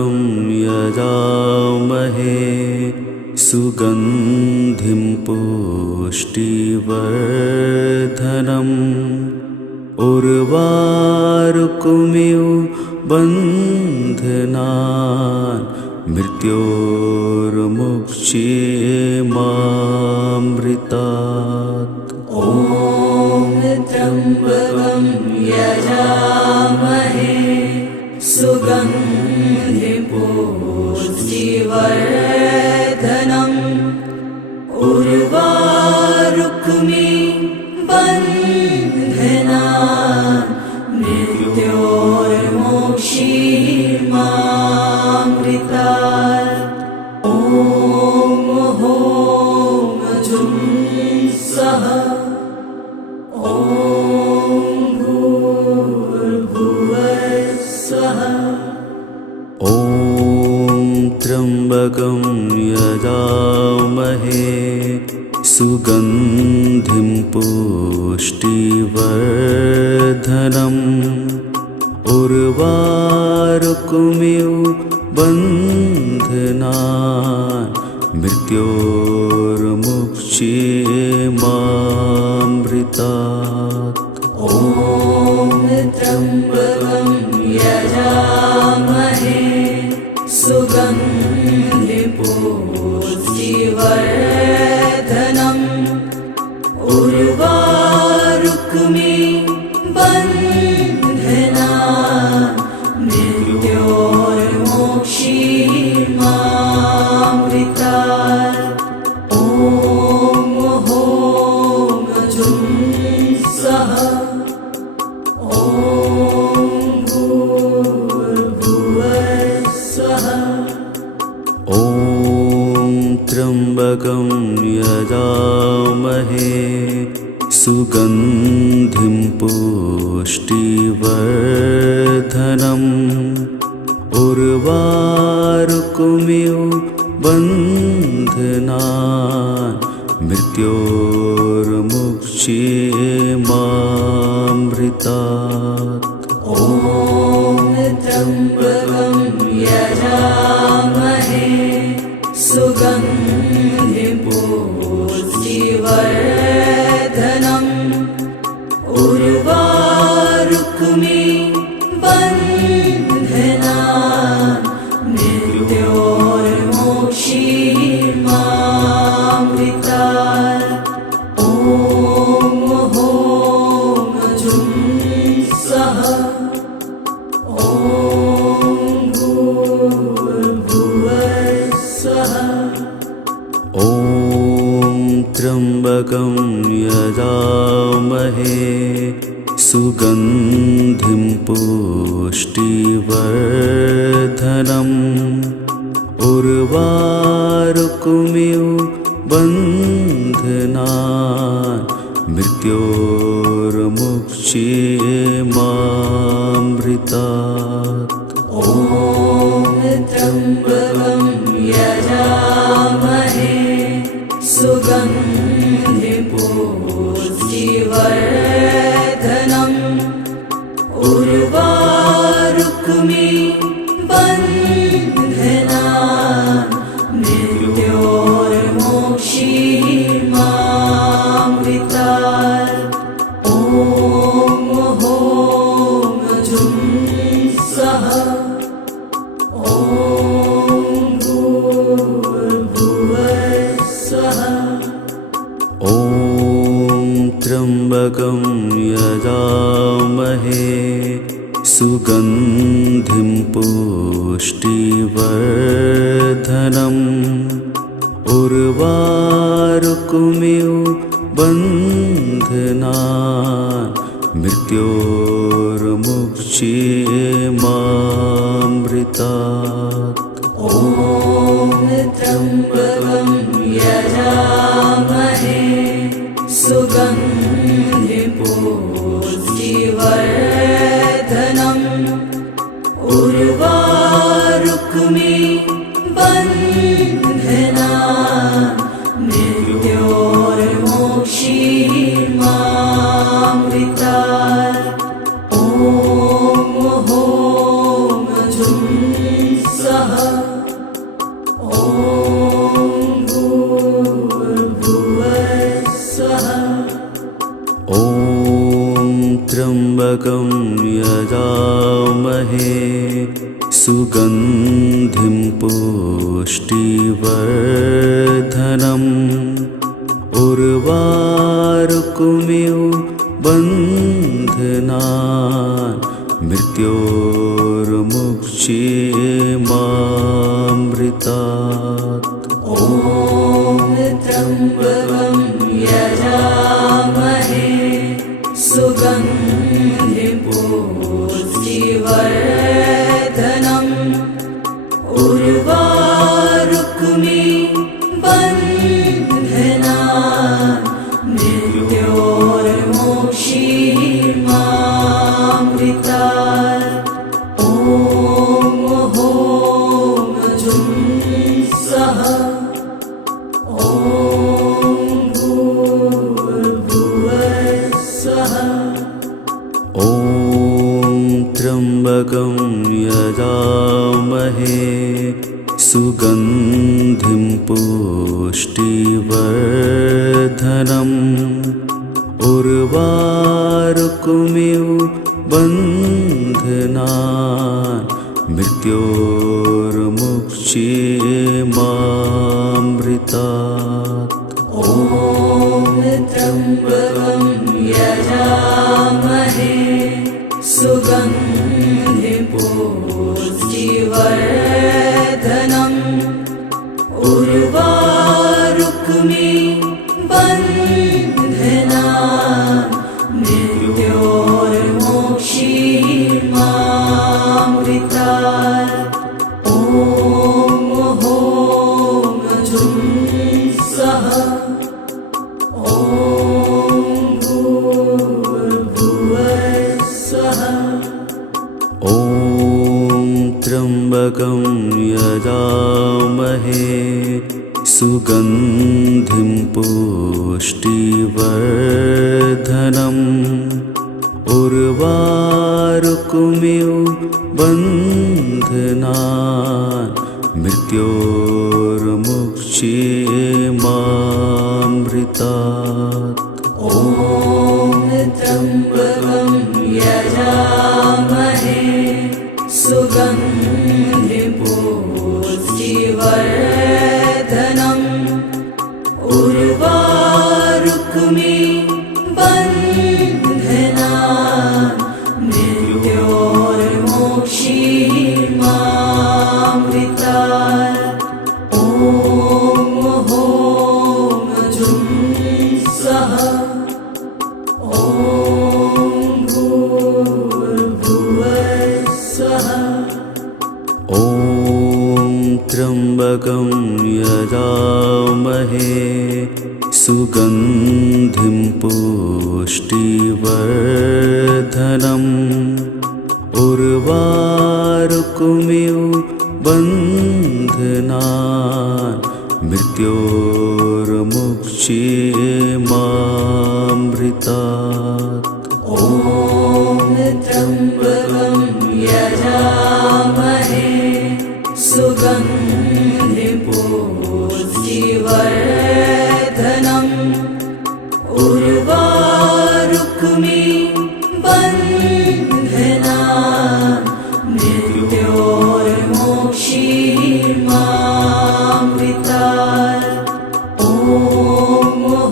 त्र्यम्बकं यजामहे सुगन्धिं पुष्टिवर्धनम् उर्वारुकमिव बन्धनान् मृत्योर्मुक्षीयमामृतात्। ॐ त्र्यम्बकं यजामहे सुगन्धिं पुष्टिवर्धनम् उर्वारुकमिव बन्धनान् मृत्योर्मुक्षीयमामृतात्। ॐ जुं सः ॐ भूर्भुवस्सुवः। ॐ त्र्यम्बकं यजामहे सुगन्धिं पुष्टिवर्धनम् उर्वारुकमिव बन्धनान् मृत्योर्मुक्षीयमामृतात्। ॐ त्र्यम्बकं यजामहे सुगन्धिं पुष्टिवर्धनम् उर्वारुकमिव बन्धनान् मृत्योर्मुक्षीयमामृतात्। ॐ जुं सः ॐ भूर्भुवस्सुवः। ॐ त्र्यम्बकं यजामहे सुगन्धिं पुष्टिवर्धनम् उर्वारुकमिव बन्धनान् मृत्योर्मुक्षीयमामृतात्। ॐ त्र्यम्बकं यजामहे सुगन्धिं पुष्टिवर्धनम् उर्वारुकमिव बन्धनान् मृत्योर्मुक्षीयमामृतात्। ॐ जुं सः ॐ भूर्भुवस्सुवः। ॐ त्र्यम्बकं यजामहे सुगन्धिं पुष्टिवर्धनम् उर्वारुकमिव बन्धनान् मृत्योर्मुक्षीयमामृतात्। ॐ त्र्यम्बकं यजामहे सुगन्धिं पुष्टिवर्धनम् उर्वारुकमिव बन्धनान् मृत्योर्मुक्षीयमामृतात्। ॐ जुं सः ॐ भूर्भुवस्सुवः। ॐ त्र्यम्बकं यजामहे सुगन्धिं पुष्टिवर्धनम् उर्वारुकमिव बन्धनान् मृत्योर्मुक्षीयमामृतात्। ॐ त्र्यम्बकं यजामहे सुगन्धिं पुष्टिवर्धनम् उर्वारुकमिव बन्धनान् मृत्योर्मुक्षीयमामृतात्। ॐ जुं सः सुगन्धिं पुष्टिवर्धनम् उर्वारुकमिव बन्धनान् मृत्योर्मुक्षीयमामृतात् ॐ त्र्यम्बकं यजामहे सुगन्धिं पुष्टिवर्धनम् उर्वारुकमिव बन्धनान् मृत्योर्मुक्षीयमामृतात् ॐ होम जुं सः ॐ भूर्भुवः स्वः ॐ त्र्यम्बकं यजामहे सुगन्धिं पुष्टिवर्धनम् उर्वारुकमिव बन्धनान् मृत्योर्मुक्षीयमामृतात् ॐ त्र्यम्बकं यजामहे सुगन्धिं पुष्टिवर्धनम् उर्वारुकमिव बन्धनान् मृत्योर्मुक्षीयमामृतात् ॐ होम जुं सः ॐ भूर्भुवः स्वः ॐ त्र्यम्बकं यजामहे सुगन्धिं पुष्टिवर्धनम् उर्वारुकमिव बन्धनान् मृत्योर्मुक्षीयमामृतात् ॐ त्र्यम्बकं यजामहे सुगन्धिं पुष्टिवर्धनम् उर्वारुकमिव बन्धनान् मृत्योर्मुक्षीयमामृतात् ॐ होम जुं सः ॐ भूर्भुवः स्वः ॐ त्र्यम्बकं यजामहे सुगन्धिं पुष्टिवर्धनम् उर्वारुकमिव बन्धनान् मृत्योर्मुक्षीयमामृतात् ॐ त्र्यम्बकं यजामहे सुगन्धिं पुष्टिवर्धनम् उर्वारुकमिव बन्धनान् मृत्योर्मुक्षीयमामृतात् ॐ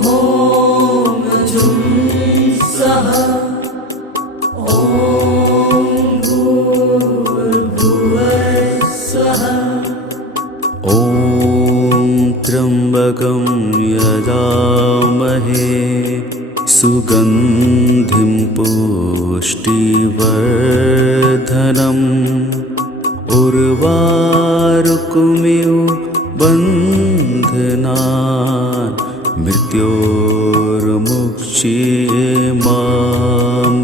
होम जुं सः ॐ भूर्भुवः स्वः ॐ त्र्यम्बकं यजामहे सुगन्धिं पुष्टिवर्धनम् उर्वारुकमिव बन्धनान्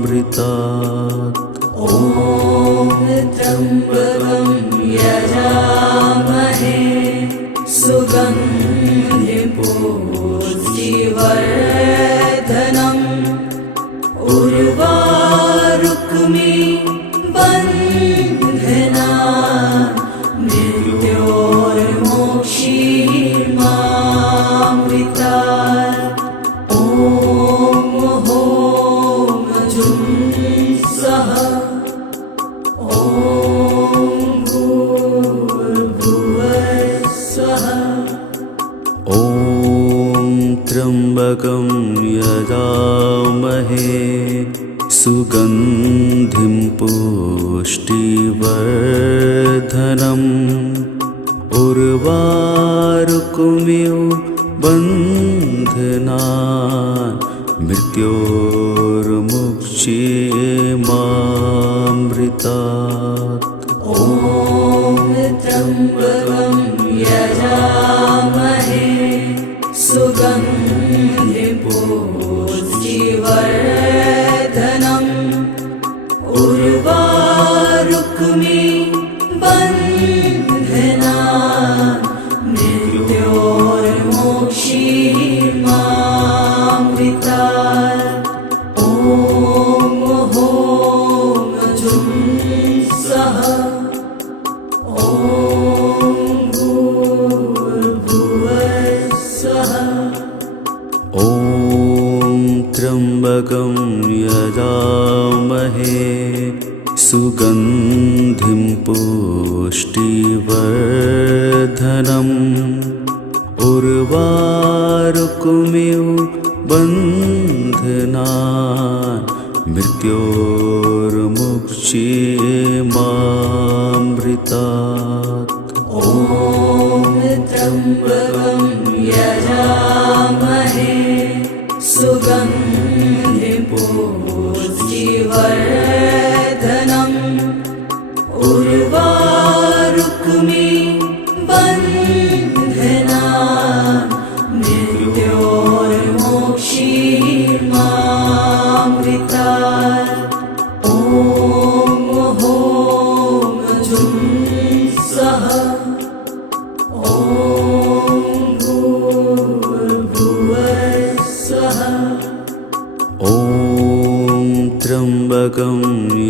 मृत्योर्मुक्षीयमामृतात् ॐ त्र्यम्बकं यजामहे सुगन्धिं पुष्टिवर्धनम् उर्वारुकमिव बन्धनान् मृत्योर्मुक्षीयमामृतात् ॐ होम जुं सः ॐ सुगन्धिं पुष्टिवर्धनम् उर्वारुकमिव बन्धनान् मृत्योर्मुक्षीयमामृतात्। ॐ त्र्यम्बकं यजामहे सुगन्धिं पुष्टिवर्धनम् उर्वारुकमिव बन्धनान् मृत्योर्मुक्षीयमामृतात्। ॐ ॐ जुं सः ॐ भूर्भुवः स्वः। ॐ त्र्यम्बकं यजामहे सुगन्धिं पुष्टिवर्धनम् उर्वारुकमिव बन्धनान् मृत्योर्मुक्षीयमामृतात्। ॐ त्र्यम्बकं यजामहे सुगन्धिं पुष्टिवर्धनम् उर्वारुकमिव बन्धनान् मृत्योर्मुक्षीयमामृतात्। ॐ ॐ जुं सः ॐ भूर्भुवः स्वः। ॐ त्र्यम्बकं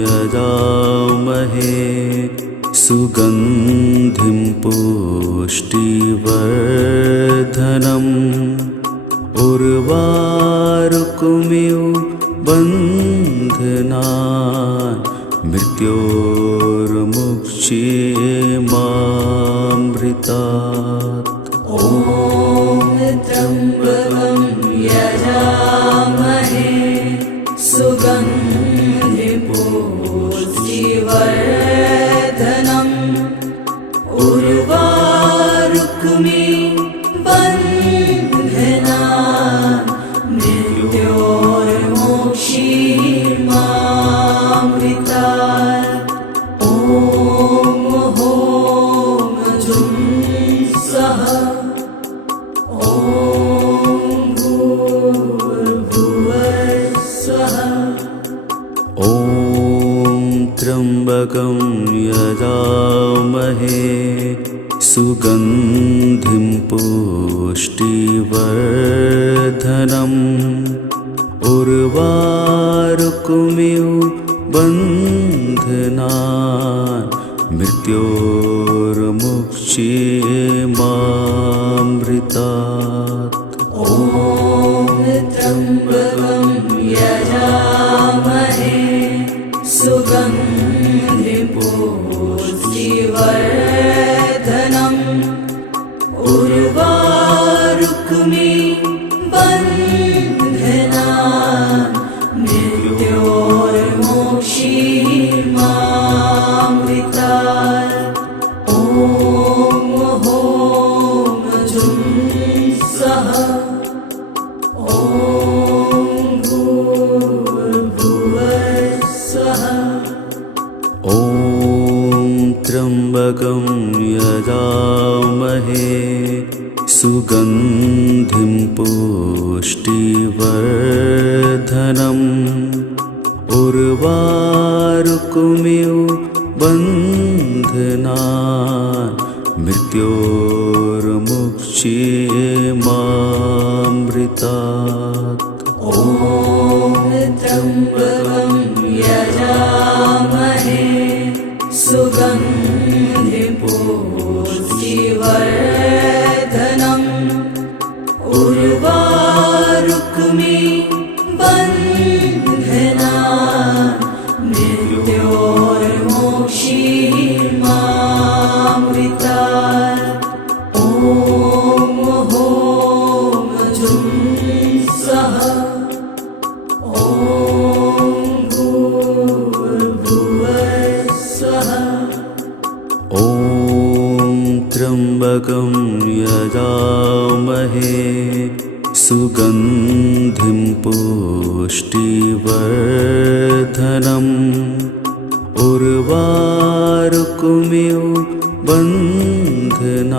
यजामहे सुगन्धिं पुष्टिवर्धनम् उर्वारुकमिव बन्धनान् मृत्योर्मुक्षीयमामृतात्। ॐ त्र्यम्बकं यजामहे सुगन्धिं पुष्टिवर्धनम् उर्वारुकमिव बन्धनान् मृत्योर्मुक्षीयमामृतात्। ॐ ॐ जुं सः ॐ भूर्भुवः स्वः। ॐ त्र्यम्बकं यजामहे सुगन्धिं पुष्टिवर्धनम् उर्वारुकमिव बन्धनान् मृत्योर्मुक्षीयमामृतात्। ॐ त्र्यम्बकं यजामहे सुगन्धिं पुष्टिवर्धनम् उर्वारुकमिव बन्धनान् मृत्योर्मुक्षीयमामृतात्। ॐ ॐ जुं सः ॐ भूर्भुवः स्वः। ॐ त्र्यम्बकं यजामहे सुगन्धिं पुष्टिवर्धनम् उर्वारुकमिव बन्धनान् मृत्योर्मुक्षीयमामृतात्। ॐ त्र्यम्बकं यजामहे सुगन्धिं पुष्टिवर्धनम् उर्वारुकमिव बन्धनान् मृत्योर्मुक्षीयमामृतात्। ॐ ॐ जुं सः ॐ त्र्यम्बकं यजामहे सुगन्धिं पुष्टिवर्धनम् उर्वारुकमिव बन्धनान्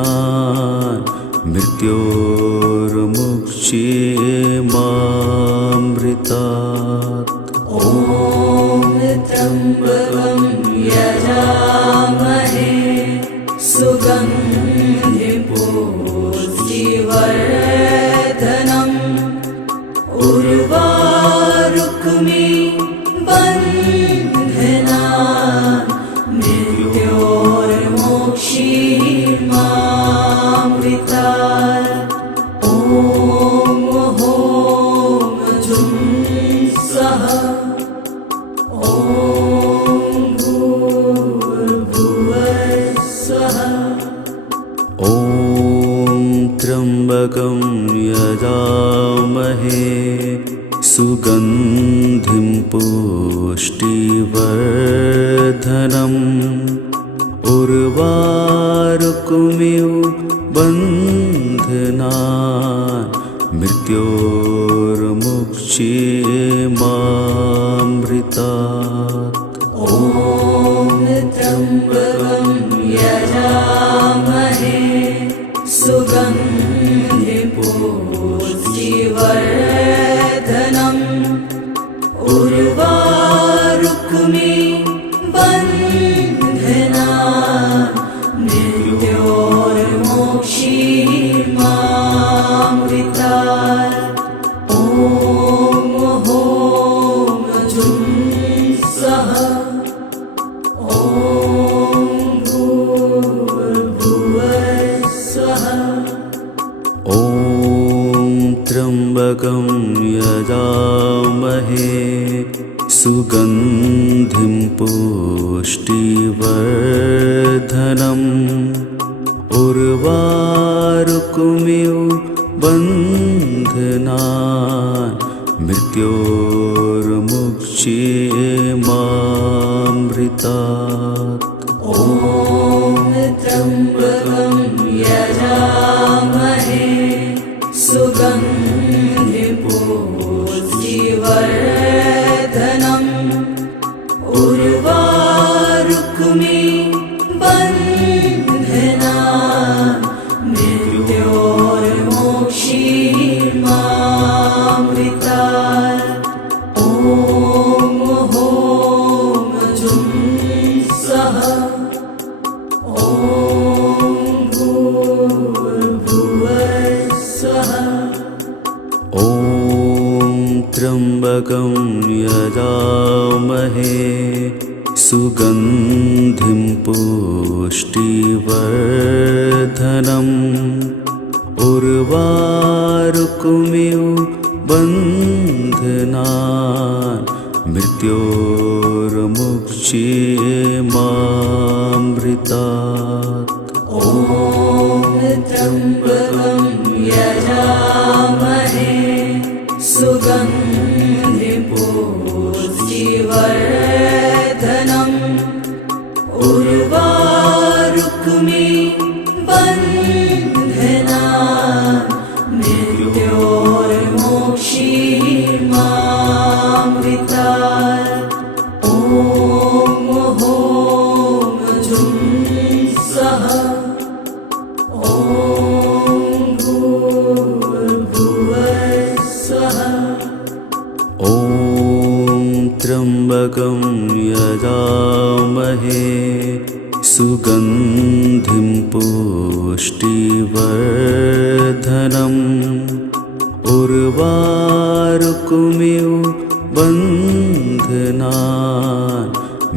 मृत्योर्मुक्षीयमामृतात्। ॐ त्र्यम्बकं यजामहे सुगन्धिं पुष्टिवर्धनम् उर्वारुकमिव बन्धनान् मृत्योर्मुक्षीयमामृतात्। ॐ ॐ जुं सः ॐ भूर्भुवः स्वः। ॐ त्र्यम्बकं यजामहे सुगन्धिं पुष्टिवर्धनम् उर्वारुकमिव बन्धनान् मृत्योर्मुक्षीयमामृतात्। ॐ त्र्यम्बकं यजामहे सुगन्धिं पुष्टिवर्धनम् उर्वारुकमिव बन्धनान् मृत्योर्मुक्षीयमामृतात्। ॐ ॐ जुं सः ॐ भूर्भुवः स्वः। ॐ त्र्यम्बकं यजामहे सुगन्धिं पुष्टिवर्धनम् उर्वारुकमिव बन्धनान् मृत्योर्मुक्षीयमामृतात्। ॐ त्र्यम्बकं यजामहे सुगन्धिं पुष्टिवर्धनम् उर्वारुकमिव बन्धनान् मृत्योर्मुक्षीयमामृतात्। ॐ ॐ जुं सः ॐ भूर्भुवः स्वः। ॐ त्र्यम्बकं यजामहे सुगन्धिं पुष्टिवर्धनम् उर्वारुकमिव बन्धनान् मृत्योर्मुक्षीयमामृतात्। ॐ त्र्यम्बकं यजामहे सुगन्धिं पुष्टिवर्धनम् उर्वारुकमिव बन्धनान् मृत्योर्मुक्षीयमामृतात्। ॐ ॐ जुं सः ॐ भूर्भुवः स्वः। ॐ त्र्यम्बकं यजामहे सुगन्धिं पुष्टिवर्धनम् उर्वारुकमिव बन्धनान्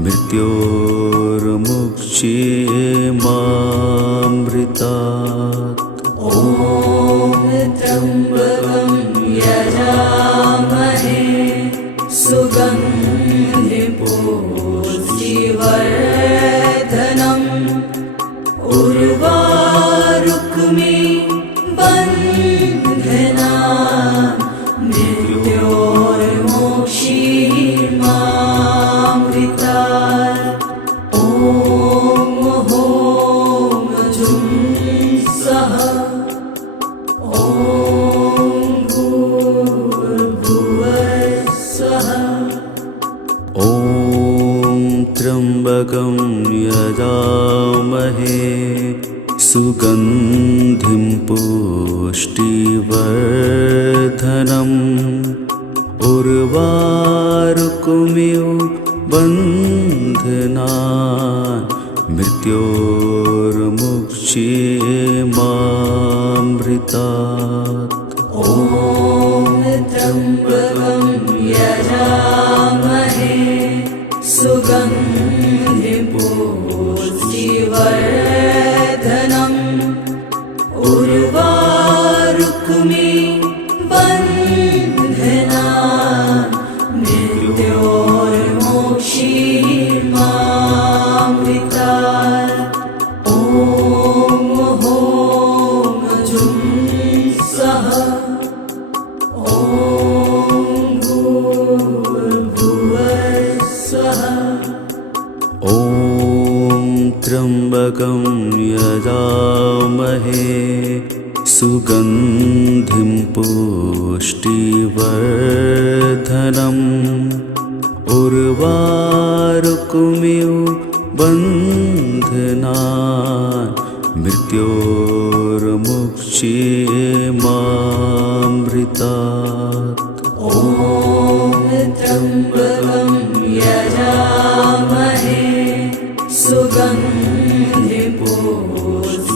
मृत्योर्मुक्षीयमामृतात्। ॐ त्र्यम्बकं यजामहे सुगन्धिं पुष्टिवर्धनम् उर्वारुकमिव बन्धनान् मृत्योर्मुक्षीयमामृतात्। ॐ ॐ जुं सुगन्धिं पुष्टिवर्धनम् उर्वारुकमिव बन्धनान् मृत्योर्मुक्षीयमामृतात् ॐ त्र्यम्बकं यजामहे सुगन्धिं पुष्टिवर्धनम् उर्वारुकमिव बन्धनान् मृत्योर्मुक्षीयमामृतात् ॐ ॐ जुं सः ॐ भूर्भुवः स्वः ॐ त्र्यम्बकं यजामहे सुगन्धिं पुष्टिवर्धनम् उर्वारुकमिव बन्धनान् मृत्योर्मुक्षीयमामृतात् ॐ त्र्यम्बकं यजामहे सुगन्धिं पुष्टिवर्धनम्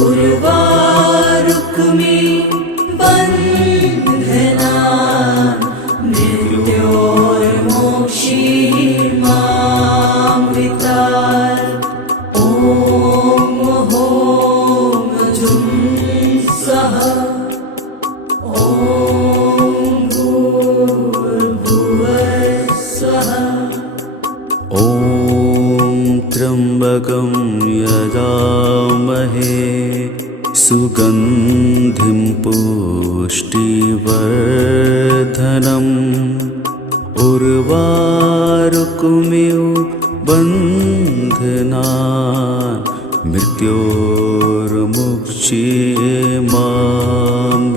उर्वारुकमिव बन्धनान् मृत्योर्मुक्षीयमामृतात् ॐ ॐ जुं सः ॐ भूर्भुवः स्वः ॐ त्र्यम्बकं यजामहे सुगन्धिं पुष्टिवर्धनम् उर्वारुकमिव बन्धनान्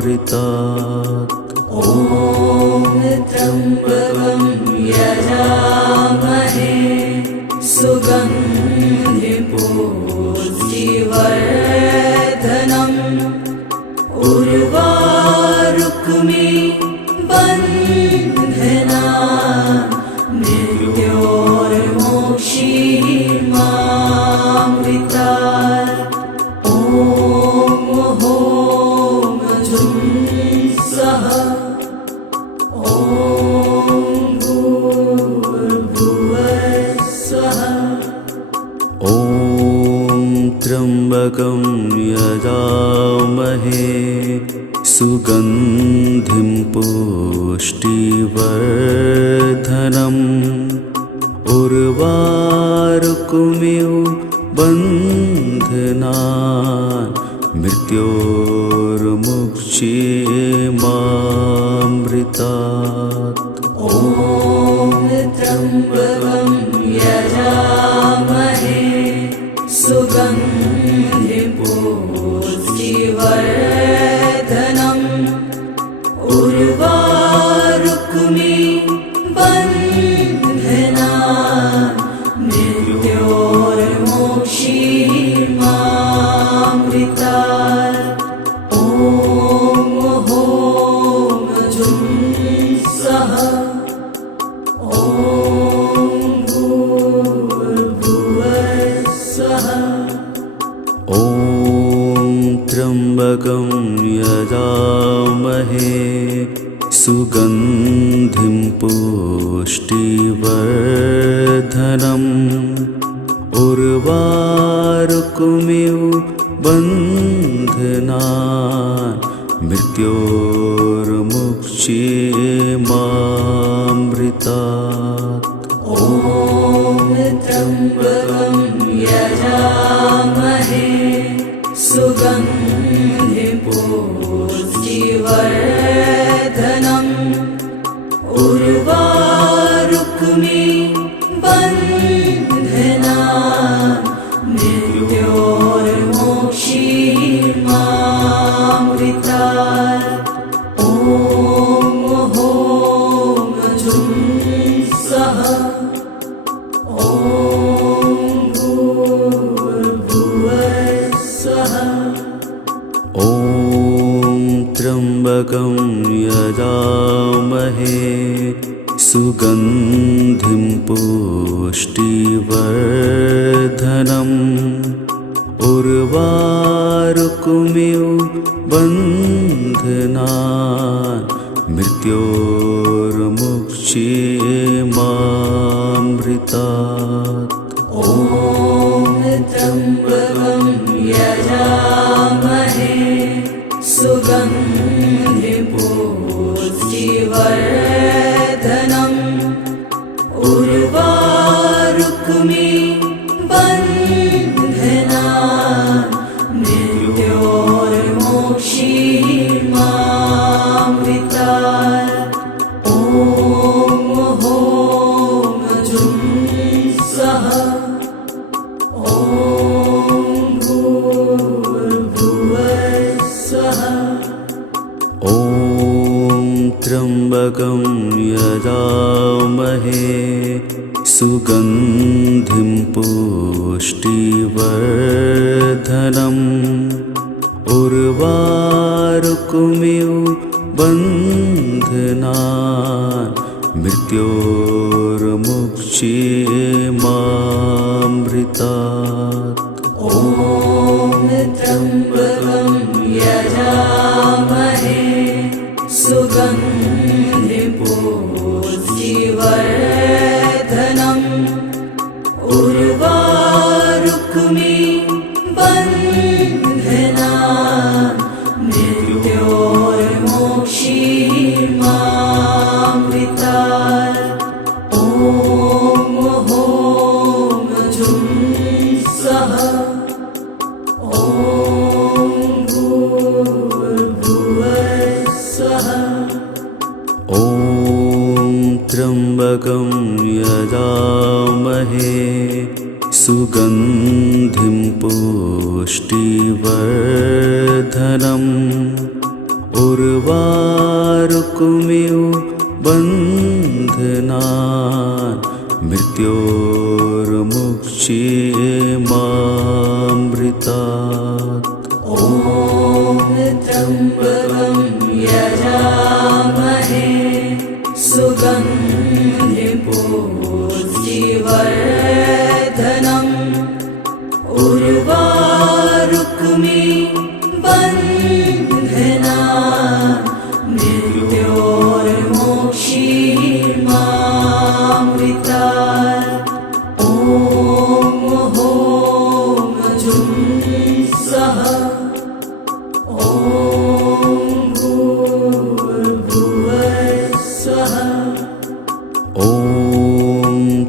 मृत्योर्मुक्षीयमामृतात् ॐ त्र्यम्बकं यजामहे सुगन्धिं पुष्टिवर्धनम् उर्वारुकमिव बन्धनान् मृत्योर्मुक्षीयमामृतात् ॐ ॐ जुं सः ॐ भूर्भुवः स्वः ॐ त्र्यम्बकं यजामहे सुगन्धिं पुष्टिवर्धनम् उर्वारुकमिव बन्धनान् मृत्योर्मुक्षीयमामृतात् ॐ त्र्यम्बकं यजामहे सुगन्धिं पुष्टिवर्धनम् उर्वारुकमिव बन्धनान् मृत्योर्मुक्षीयमामृतात् ॐ ॐ जुं सः ॐ भूर्भुवः स्वः ॐ त्र्यम्बकं यजामहे सुगन्धिं पुष्टिवर्धनम् उर्वारुकमिव बन्धनान् मृत्योर्मुक्षीयमामृतात् ॐ त्र्यम्बकं यजामहे सुगन्धिं पुष्टिवर्धनम् उर्वारुकमिव बन्धनान् मृत्योर्मुक्षीयमामृतात् ॐ ॐ जुं सः ॐ सुगन्धिं पुष्टिवर्धनम् उर्वारुकमिव बन्धनान् मृत्योर्मुक्षीयमामृतात्। ॐ त्र्यम्बकं यजामहे सुगन्धिं पुष्टिवर्धनम् उर्वारुकमिव बन्धनान् मृत्योर्मुक्षीयमामृतात्। ॐ होम जुं सः ॐ भूर्भुवः स्वः। ॐ त्र्यम्बकं यजामहे सुगन्धिं पुष्टिवर्धनम् उर्वारुकमिव बन्धनान् मृत्योर्मुक्षीयमामृतात्। ॐ त्र्यम्बकं यजामहे सुगन्धिं पुष्टिवर्धनम् उर्वारुकमिव बन्धनान् मृत्योर्मुक्षीयमामृतात्। ॐ होम जुं सः ॐ भूर्भुवः स्वः। ॐ त्र्यम्बकं यजामहे सुगन्धिं पुष्टिवर्धनम् उर्वारुकमिव बन्धनान् मृत्योर्मुक्षीयमामृतात्। ॐ त्र्यम्बकं यजामहे सुगन्धिं पुष्टिवर्धनम् उर्वारुकमिव बन्धनान् मृत्योर्मुक्षीयमामृतात्। ॐ होम जुं सः ॐ भूर्भुवः स्वः। ॐ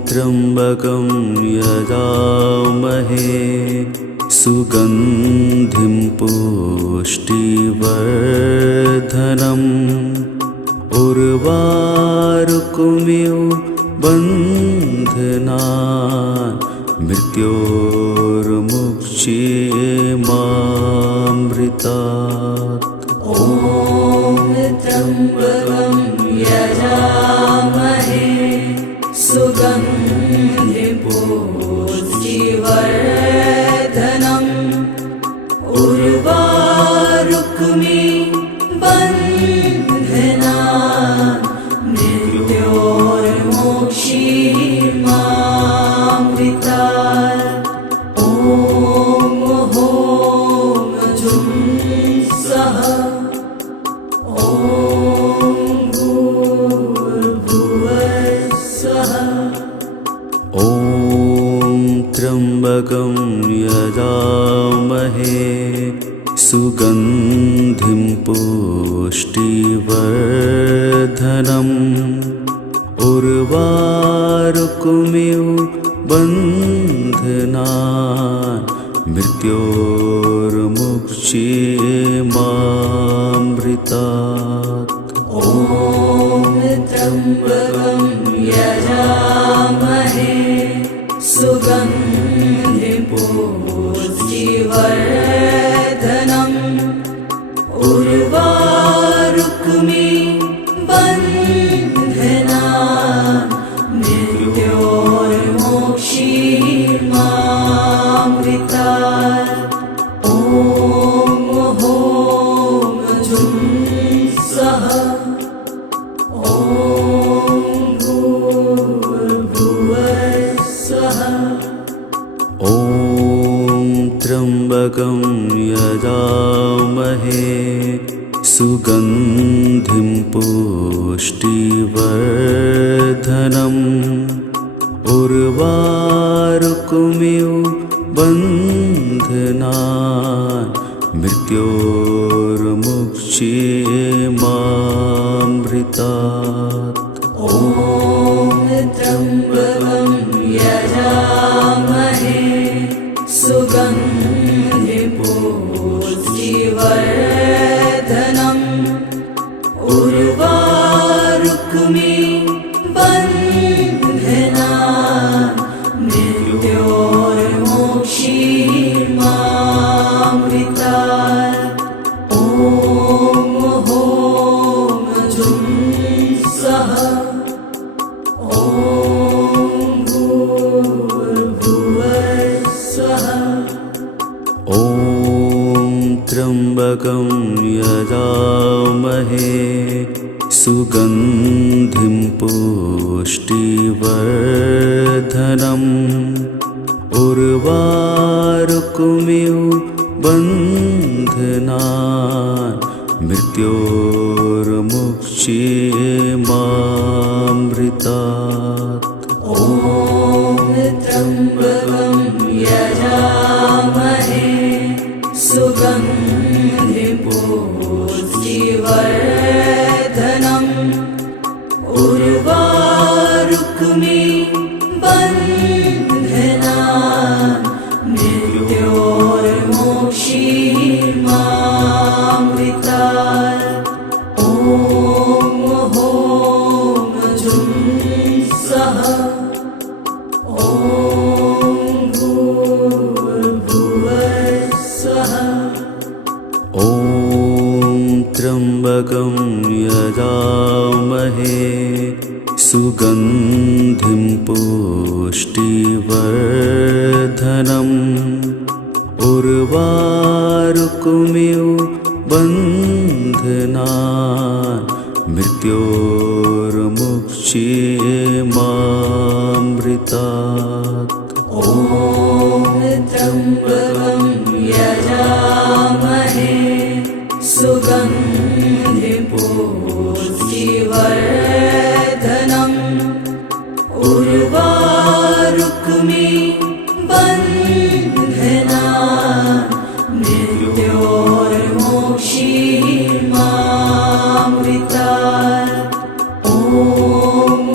त्र्यम्बकं यजामहे सुगन्धिं पुष्टिवर्धनम् उर्वारुकमिव बन्धनान् मृत्योर्मुक्षीयमामृतात्। ॐ त्र्यम्बकं यजामहे सुगन्धिं पुष्टिवर्धनम् उर्वारुकमिव बन्धनान् मृत्योर्मुक्षीयमामृतात्। ॐ होम जुं सः ॐ भूर्भुवः स्वः। ॐ त्र्यम्बकं यजामहे सुगन्धिं पुष्टिवर्धनम् उर्वारुकमिव बन्धनान् मृत्योर्मुक्षीयमामृतात्। ॐ त्र्यम्बकं यजामहे सुगन्धिं पुष्टिवर्धनम् उर्वारुकमिव बन्धनान् मृत्योर्मुक्षीयमामृतात्। ॐ होम जुं सः ॐ ॐ त्र्यम्बकं यजामहे सुगन्धिं पुष्टिवर्धनम् उर्वारुकमिव बन्धनान् मृत्योर्मुक्षीयमामृतात्। ॐ त्र्यम्बकं यजामहे सुगन्धिं पुष्टिवर्धनम् उर्वारुकमिव बन्धनान् मृत्योर्मुक्षीयमामृतात्। ॐ ॐ जुं सः ॐ भूर्भुवः स्वः। ॐ त्र्यम्बकं यजामहे सुगन्धिं पुष्टिवर्धनम् उर्वारुकमिव बन्धनान् मृत्योर्मुक्षीयमामृतात्। ॐ त्र्यम्बकं यजामहे सुगन्धिं पुष्टिवर्धनम् उर्वारुकमिव बन्धनान् मृत्योर्मुक्षीयमामृतात्। ॐ ॐ जुं सः ॐ भूर्भुवः स्वः। ॐ त्र्यम्बकं यजामहे सुगन्धिं पुष्टिवर्धनम् उर्वारुकमिव बन्धनान् मृत्योर्मुक्षीयमामृतात्। ॐ त्र्यम्बकं यजामहे सुगन्धिं पुष्टिवर्धनम् उर्वारुकमिव बन्धनान् मृत्योर्मुक्षीयमामृतात्। ॐ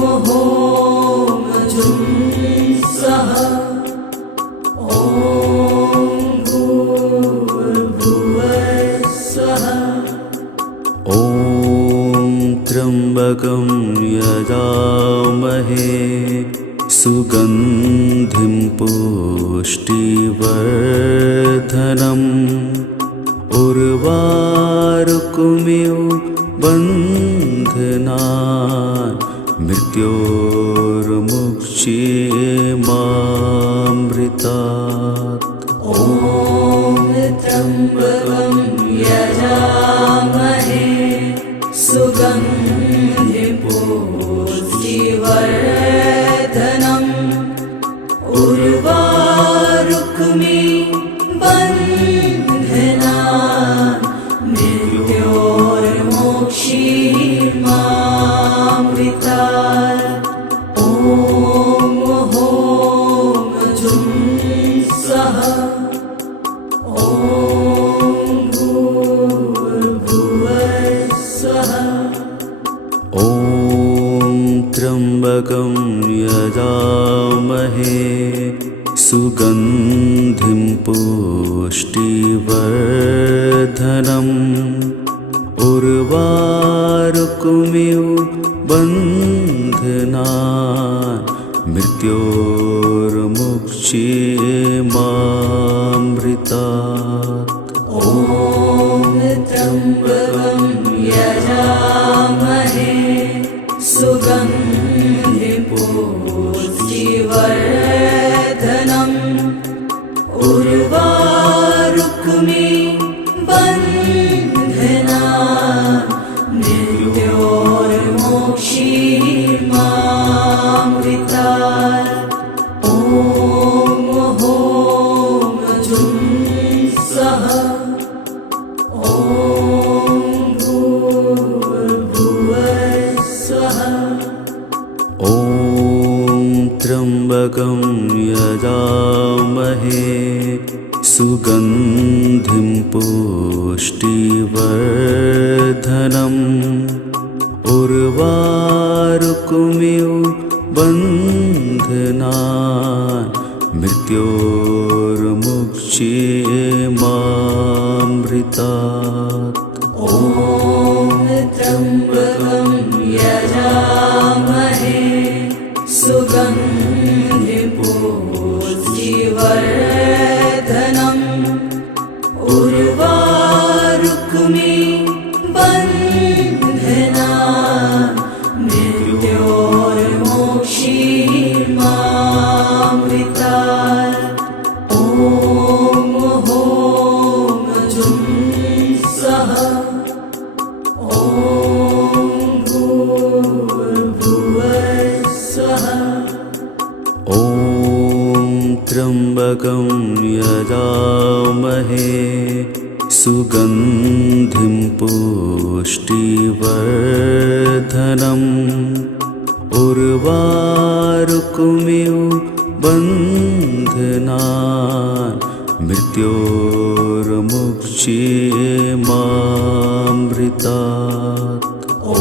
ॐ जुं सः ॐ भूर्भुवः स्वः। ॐ त्र्यम्बकं यजामहे सुगन्धिं पुष्टिवर्धनम् उर्वारुकमिव बन्धनान् मृत्योर्मुक्षीयमामृतात्। ॐ त्र्यम्बकं यजामहे सुगन्धिं पुष्टिवर्धनम् उर्वारुकमिव बन्धनान् मृत्योर्मुक्षीयमामृतात्। ॐ ॐ जुं सः ॐ भूर्भुवः स्वः। ॐ त्र्यम्बकं यजामहे सुगन्धिं पुष्टिवर्धनम् उर्वारुकमिव बन्धनान् मृत्योर्मुक्षीयमामृतात्। ॐ त्र्यम्बकं यजामहे सुगन्धिं पुष्टिवर्धनम् उर्वारुकमिव बन्धनान् मृत्योर्मुक्षीयमामृतात्। ॐ ॐ सुगन्धिं पुष्टिवर्धनम् उर्वारुकमिव बन्धनान् मृत्योर्मुक्षीयमामृतात्। ॐ त्र्यम्बकं यजामहे सुगन्धिं पुष्टिवर्धनम् उर्वारुकमिव बन्धनान् मृत्योर्मुक्षीयमामृतात्। ॐ ॐ जुं सः ॐ भूर्भुवः स्वः। ॐ त्र्यम्बकं यजामहे सुगन्धिं पुष्टिवर्धनम् उर्वारुकमिव बन्धनान् मृत्योर्मुक्षीयमामृतात्। ॐ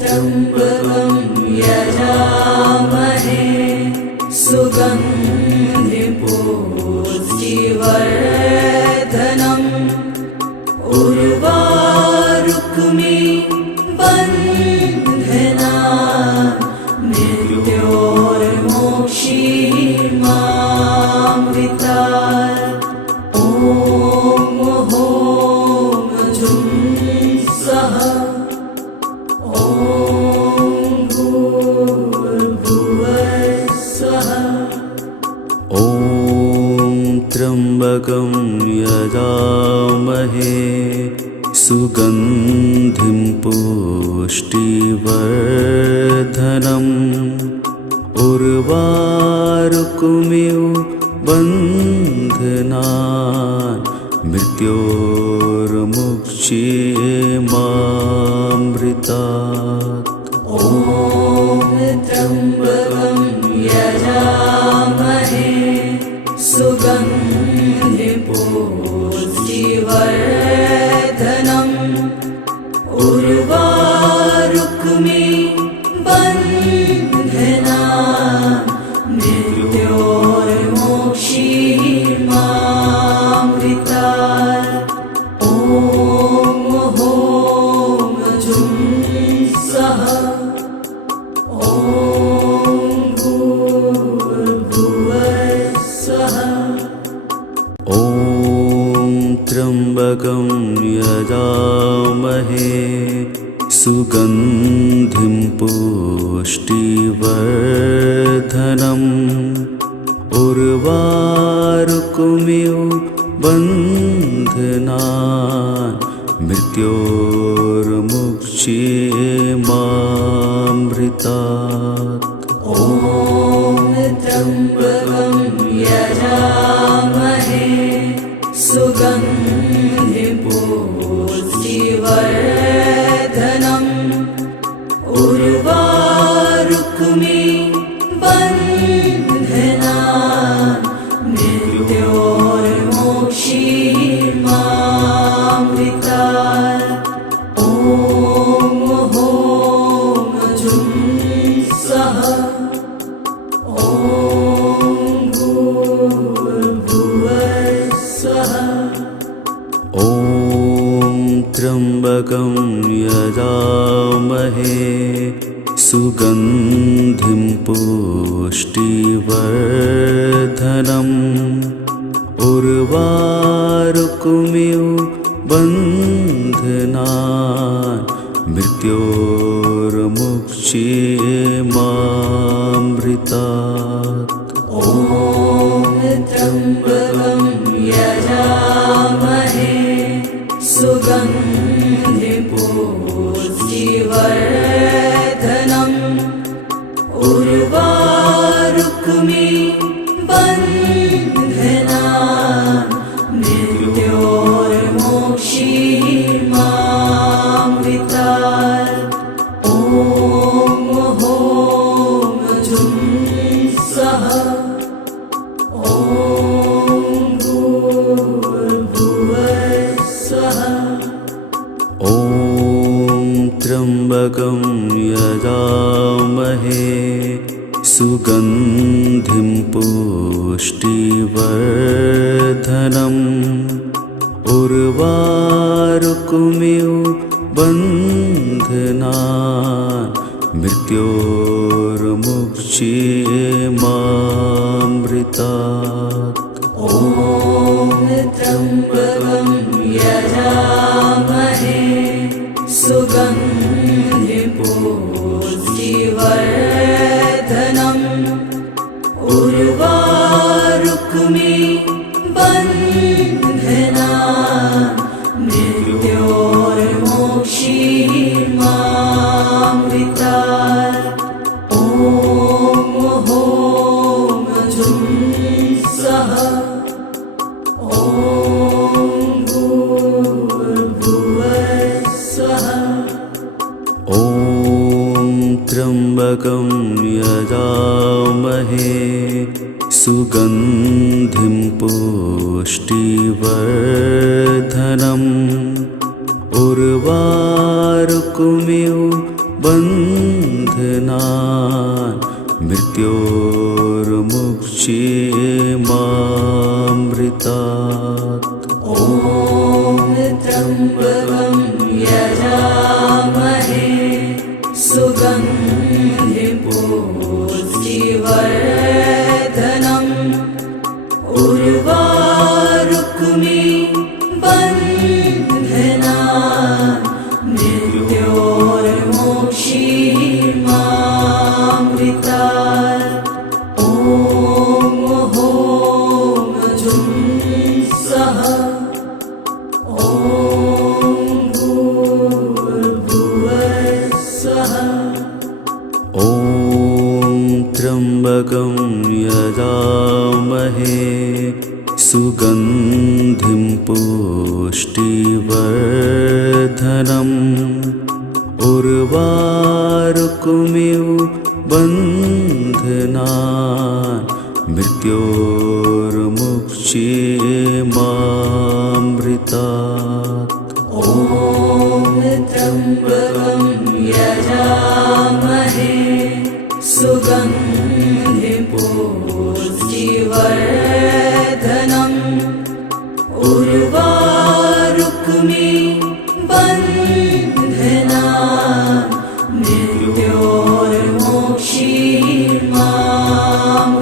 त्र्यम्बकं यजामहे सुगन्धिं पुष्टिवर्धनम् उर्वारुकमिव बन्धनान् मृत्योर्मुक्षीयमामृतात्। ॐ ॐ जुं सः ॐ भूर्भुवः स्वः। ॐ त्र्यम्बकं यजामहे सुगन्धिं पुष्टिवर्धनम् उर्वारुकमिव बन्धनान् मृत्योर्मुक्षीयमामृतात्। ॐ त्र्यम्बकं यजामहे सुगन्धिं पुष्टिवर्धनम् उर्वारुकमिव बन्धनान् मृत्योर्मुक्षीयमामृतात्। ॐ ॐ जुं सः ॐ भूर्भुवः स्वः। ॐ त्र्यम्बकं यजामहे सुगन्धिं पुष्टिवर्धनम् उर्वारुकमिव बन्धनान् मृत्योर्मुक्षीयमामृतात्। ॐ त्र्यम्बकं यजामहे सुगन्धिं पुष्टिवर्धनम् उर्वारुकमिव बन्धनान् मृत्योर्मुक्षीयमामृतात्। ॐ ॐ जुं सः ॐ भूर्भुवः स्वः। ॐ त्र्यम्बकं यजामहे सुगन्धिं पुष्टिवर्धनम् उर्वारुकमिव बन्धनान् मृत्योर्मुक्षीयमामृतात्। ॐ त्र्यम्बकं यजामहे सुगन्धिं पुष्टिवर्धनम् उर्वारुकमिव बन्धनान् मृत्योर्मुक्षीयमामृतात्। ॐ सुगन्धिं पुष्टिवर्धनम् उर्वारुकमिव बन्धनान् मृत्योर्मुक्षीयमामृतात् ॐ त्र्यम्बकं यजामहे सुगन्धिं पुष्टिवर्धनम् उर्वारुकमिव बन्धनान् मृत्योर्मुक्षीयमामृतात् ॐ ॐ जुं सः ॐ भूर्भुवः स्वः ॐ त्र्यम्बकं यजामहे सुगन्धिं पुष्टिवर्धनम् उर्वारुकमिव बन्धनान् मृत्योर्मुक्षीयमामृतात् ॐ त्र्यम्बकं यजामहे सुगन्धिं पुष्टिवर्धनम् उर्वारुकमिव बन्धनान् मृत्योर्मुक्षीयमामृतात् ॐ ॐ जुं सः ॐ भूर्भुवः स्वः ॐ त्र्यम्बकं यजामहे सुगन्धिं पुष्टिवर्धनम् उर्वारुकमिव बन्धनान् मृत्योर्मुक्षीयमामृतात् ॐ त्र्यम्बकं यजामहे सुगन्धिं पुष्टिवर्धनम् उर्वारुकमिव बन्धनान्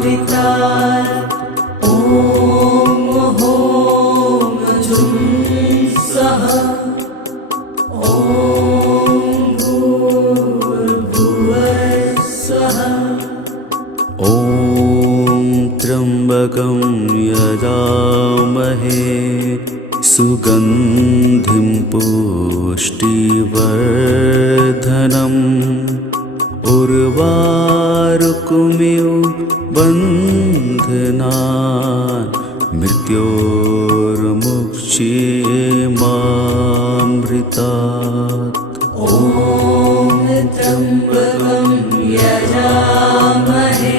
मृत्योर्मुक्षीयमामृतात् ॐ ॐ जुं सः ॐ भूर्भुवः स्वः ॐ त्र्यम्बकं यजामहे सुगन्धिं पुष्टिवर्धनम् उर्वारुकमिव बन्धनान् मृत्योर्मुक्षीयमामृतात् ॐ त्र्यम्बकं यजामहे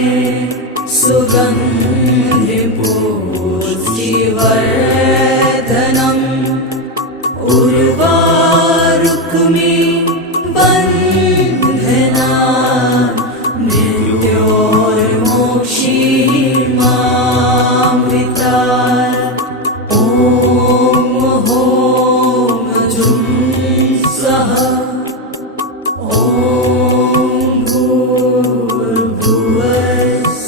सुगन्धिं पुष्टिवर्धनम् उर्वारुकमिव बन्धनान् मृत्योर्मुक्षीयमामृतात् ॐ ॐ जुं सः ॐ भूर्भुवः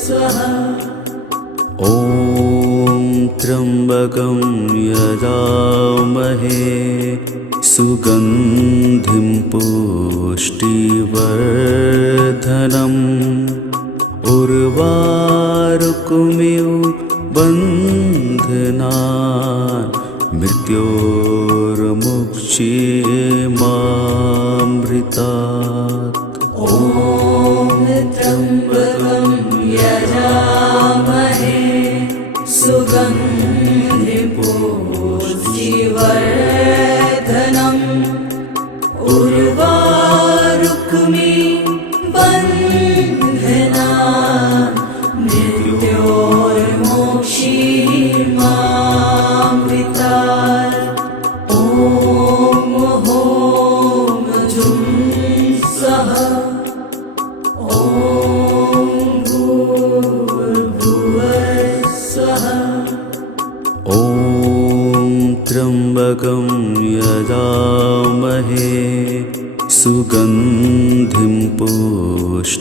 स्वः ॐ त्र्यम्बकं यजामहे सुगन्धिं पुष्टिवर्धनम् उर्वारुकमिव बन्धनान् मृत्योर्मुक्षीयमामृतात् ॐ त्र्यम्बकं यजामहे सुगन्धिं पुष्टिवर्धनम् उर्वारुकमिव बन्धनान् मृत्योर्मुक्षीयमामृतात् ॐ ॐ जुं सः ॐ ॐ त्र्यम्बकं यजामहे सुगन्धिं पुष्टिवर्धनम्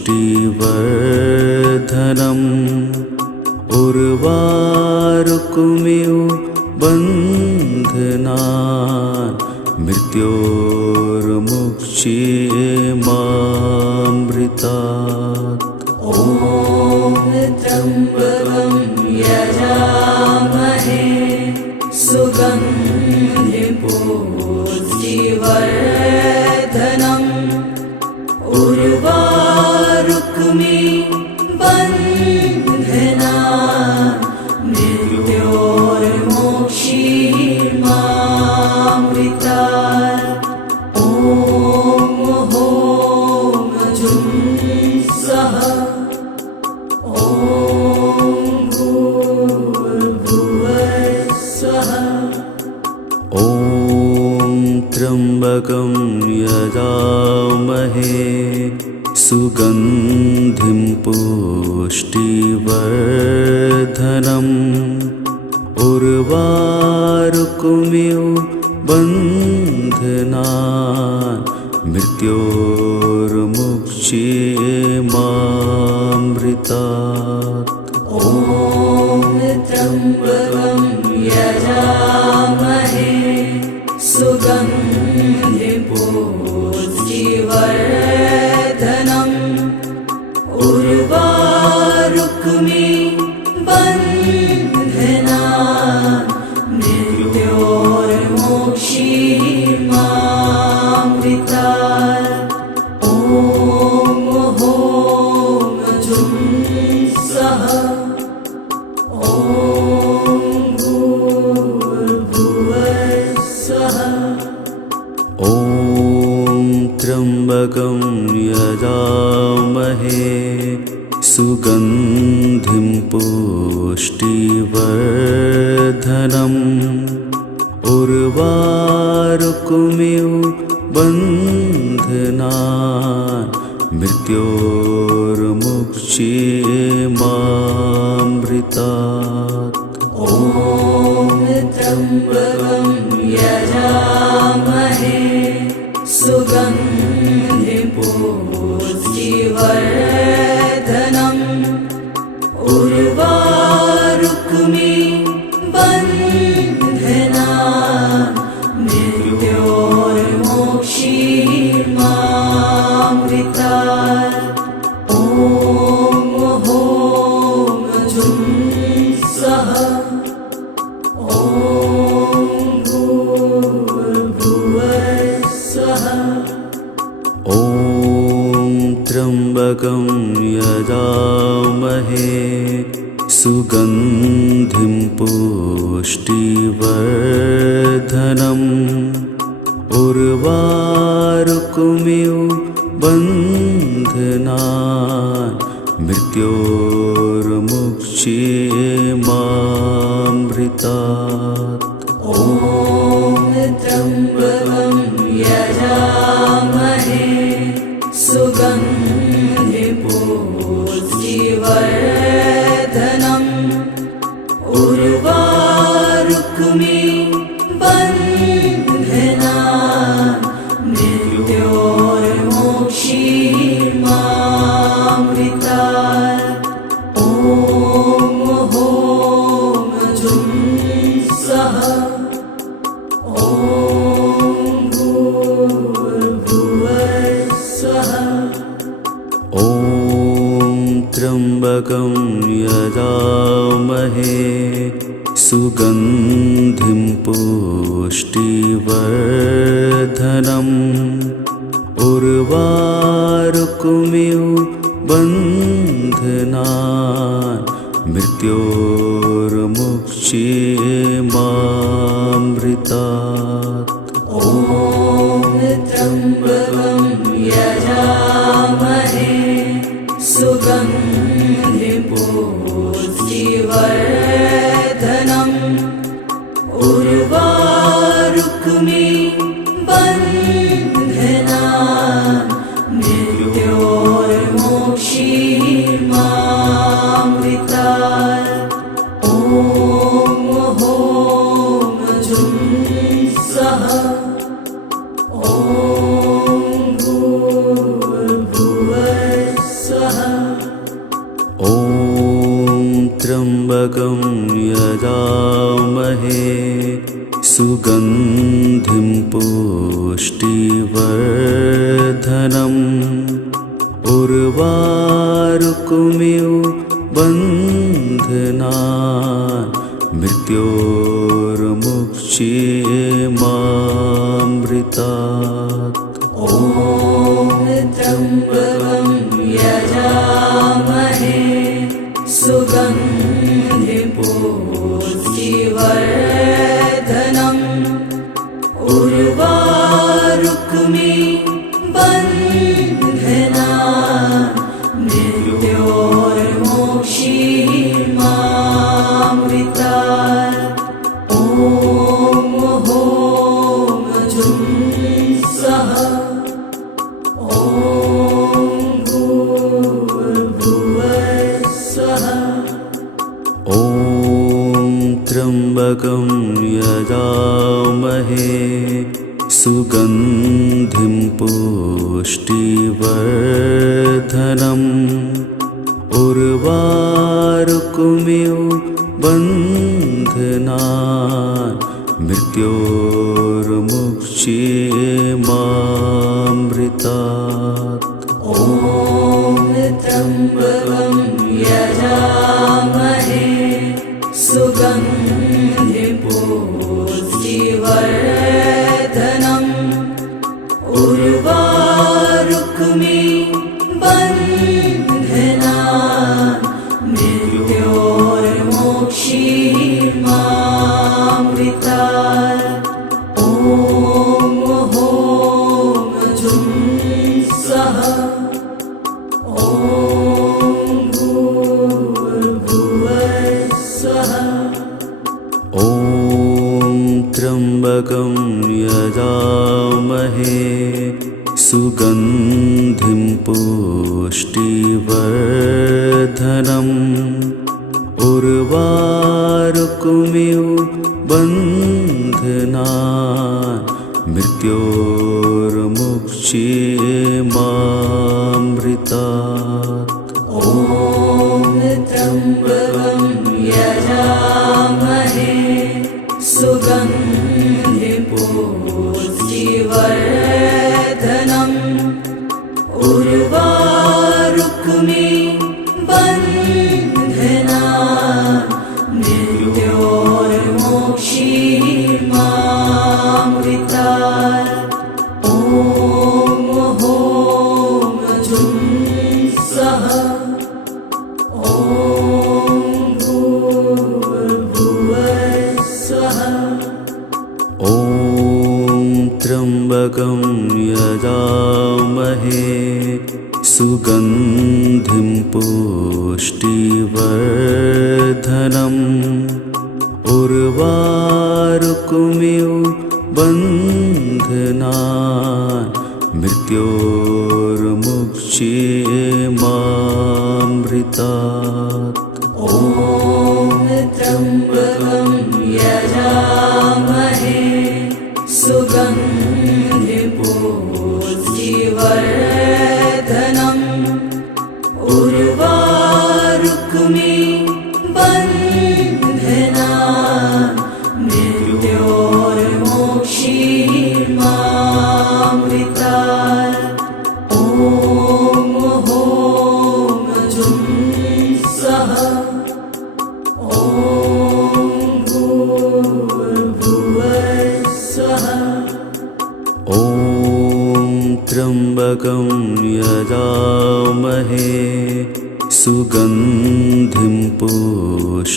उर्वारुकमिव बन्धनान् मृत्योर्मुक्षीयमामृतात् ॐ त्र्यम्बकं यजामहे सुगन्धिं पुष्टिवर्धनम् उर्वारुकमिव बन्धनान् मृत्योर्मुक्षीयमामृतात् ॐ जुं सः ॐ भूर्भुवः स्वः ॐ त्र्यम्बकं यजामहे सुगन्धिं पुष्टिवर्धनम् उर्वारुकमिव बन्धनान् मृत्योर्मुक्षीयमामृतात् ॐ त्र्यम्बकं यजामहे सुगन्धिं पुष्टिवर्धनम् उर्वारुकमिव बन्धनान् मृत्योर्मुक्षीयमामृतात् ॐ जुं सः ॐ भूर्भुवः स्वः ॐ त्र्यम्बकं यजामहे सुगन्धिं पुष्टिवर्धनम् उर्वारुकमिव बन्धनान् मृत्योर्मुक्षीयमामृतात् ॐ त्र्यम्बकं यजामहे सुगन्धिं पुष्टिवर्धनम् उर्वारुकमिव बन्धनान् मृत्योर्मुक्षीयमामृतात् ॐ जुं सः ॐ भूर्भुवः स्वः ॐ त्र्यम्बकं यजामहे सुगन्धिं पुष्टिवर्धनम् उर्वारुकमिव बन्धनान् मृत्योर्मुक्षीयमामृतात् ॐ त्र्यम्बकं यजामहे सुगन्धिं पुष्टिवर्धनम् उर्वारुकमिव बन्धनान् मृत्योर्मुक्षीयमामृतात् ॐ जुं सः ॐ भूर्भुवः स्वः ॐ त्र्यम्बकं यजामहे सुगन्धिं पुष्टिवर्धनम् उर्वारुकमिव बन्धनान् मृत्योर्मुक्षीयमामृतात् ॐ त्र्यम्बकं यजामहे सुगन्धिं पुष्टिवर्धनम् उर्वारुकमिव बन्धनान् मृत्योर्मुक्षीयमामृतात् ॐ यजामहे सुगन्धिं पुष्टिवर्धनम् उर्वारुकमिव बन्धनान् मृत्योर्मुक्षीयमामृतात्। ॐ त्र्यम्बकं यजामहे सुगन्धिं पुष्टिवर्धनम् उर्वारुकमिव बन्धनान् मृत्योर्मुक्षीयमामृतात्। ॐ होम जुं सः ॐ भूर्भुवः स्वः। ॐ त्र्यम्बकं यजामहे सुगन्धिं पुष्टिवर्धनम् उर्वारुकमिव बन्धनान् मृत्योर्मुक्षीयमामृतात्। ॐ त्र्यम्बकं यजामहे सुगन्धिं पुष्टिवर्धनम् उर्वारुकमिव बन्धनान् मृत्योर्मुक्षीयमामृतात्। ॐ होम जुं सः ॐ भूर्भुवः स्वः। ॐ त्र्यम्बकं यजामहे सुगन्धिं पुष्टिवर्धनम् उर्वारुकमिव बन्धनान् मृत्योर्मुक्षीयमामृतात्। ॐ त्र्यम्बकं यजामहे सुगन्धिं पुष्टिवर्धनम् उर्वारुकमिव बन्धनान् मृत्योर्मुक्षीयमामृतात्। ॐ होम जुं सः ॐ भूर्भुवः स्वः। ॐ त्र्यम्बकं यजामहे सुगन्धिं पुष्टिवर्धनम् उर्वारुकमिव बन्धनान् मृत्योर्मुक्षीयमामृतात्। ॐ त्र्यम्बकं यजामहे सुगन्धिं पुष्टिवर्धनम् उर्वारुकमिव बन्धनान् मृत्योर्मुक्षीयमामृतात्। ॐ होम जुं सः ॐ भूर्भुवः स्वः। ॐ त्र्यम्बकं यजामहे सुगन्धिं पुष्टिवर्धनम्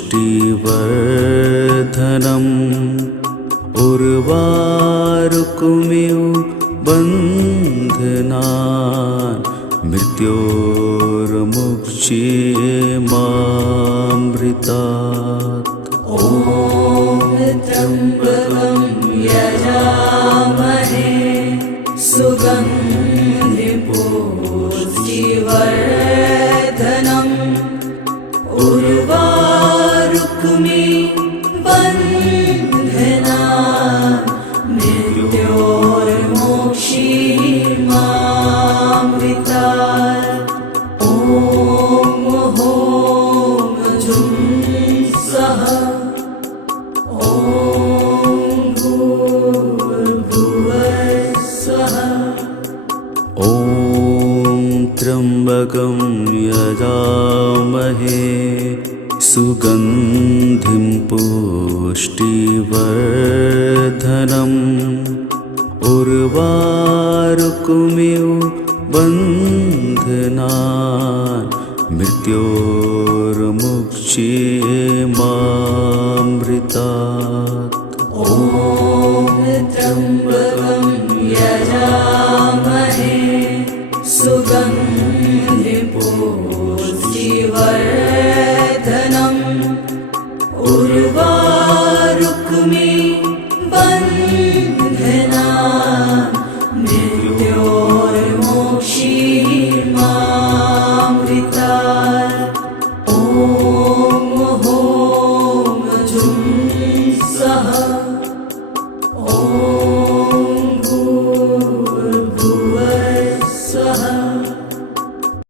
उर्वारुकमिव बन्धनान् मृत्योर्मुक्षीयमामृतात्। ॐ त्र्यम्बकं यजामहे सुगन्धिं पुष्टिवर्धनम् उर्वारुकमिव बन्धनान् मृत्योर्मुक्षीयमामृतात्। ॐ होम जुं सः सुगन्धिं पुष्टिवर्धनम् उर्वारुकमिव बन्धनान् मृत्योर्मुक्षीयमामृतात् ॐ त्र्यम्बकं यजामहे सुगन्धिं पुष्टिवर्धनम् उर्वारुकमिव बन्धनान् मृत्योर्मुक्षीयमामृतात् ॐ हों जुं सः